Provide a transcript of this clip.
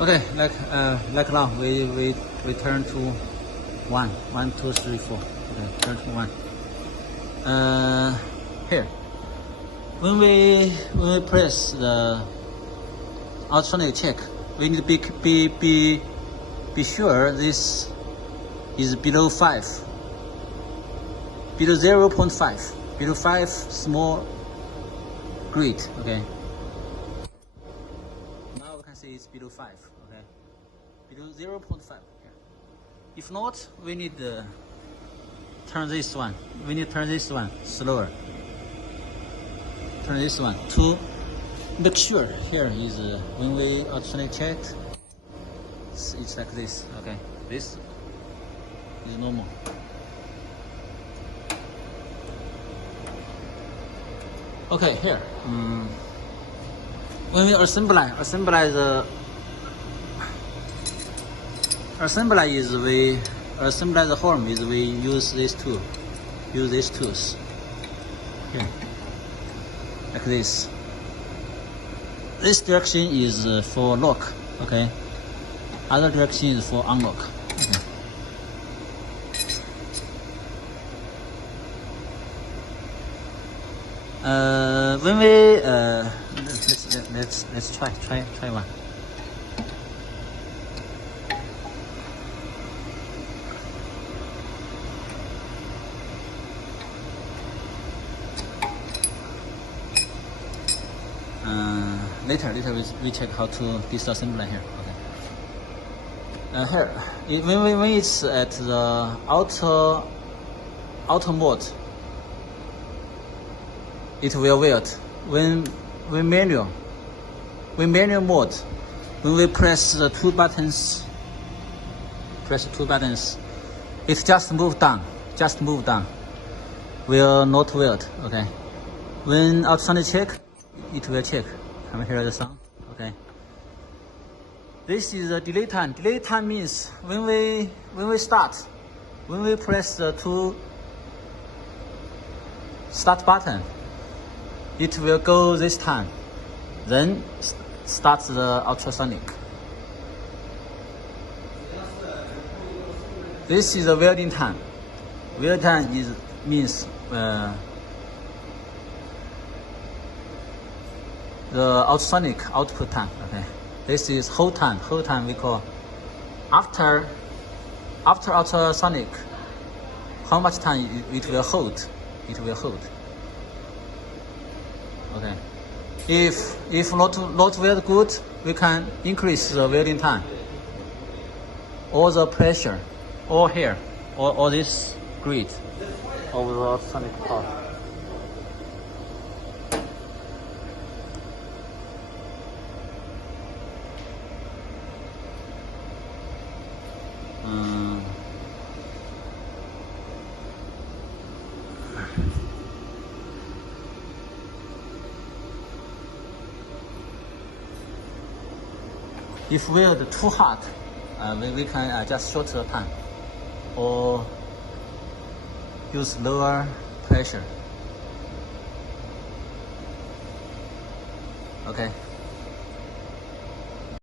Okay, like now we turn to 1, 1, 2, 3, 4. Okay, turn to 1. Here, when we press the ultrasonic check, we need to be sure this is below 5, below 0.5, below 5 small grid. Okay. Now we can see it's below 5. Okay, below 0.5. If not, we need to turn this one. We need to turn this one slower. Turn this one to make sure here is when we ultrasonic check. It's like this. Okay, this is normal. Okay, here. When we assemble the horn is we use this tool. Use these tools. Here. Like this. This direction is for lock. Okay. Other direction is for unlock. Okay. When we let's try one. Later we check how to disassemble here. Okay. Here, when it's at the auto mode, it will weld. When manual mode, when we press the two buttons, it just move down, will not weld. Okay. When ultrasonic check, it will check. Can you hear the sound? Okay. This is a delay time. Delay time means when we press the two start button, it will go this time, then starts the ultrasonic. This is the welding time. Welding time means the ultrasonic output time. Okay, this is hold time. Hold time we call after ultrasonic. How much time it will hold? It will hold. Okay. If not weld good, we can increase the welding time, or the pressure, or here, or this grid of the ultrasonic part. If weld too hard, we can just short the time, or use lower pressure. Okay.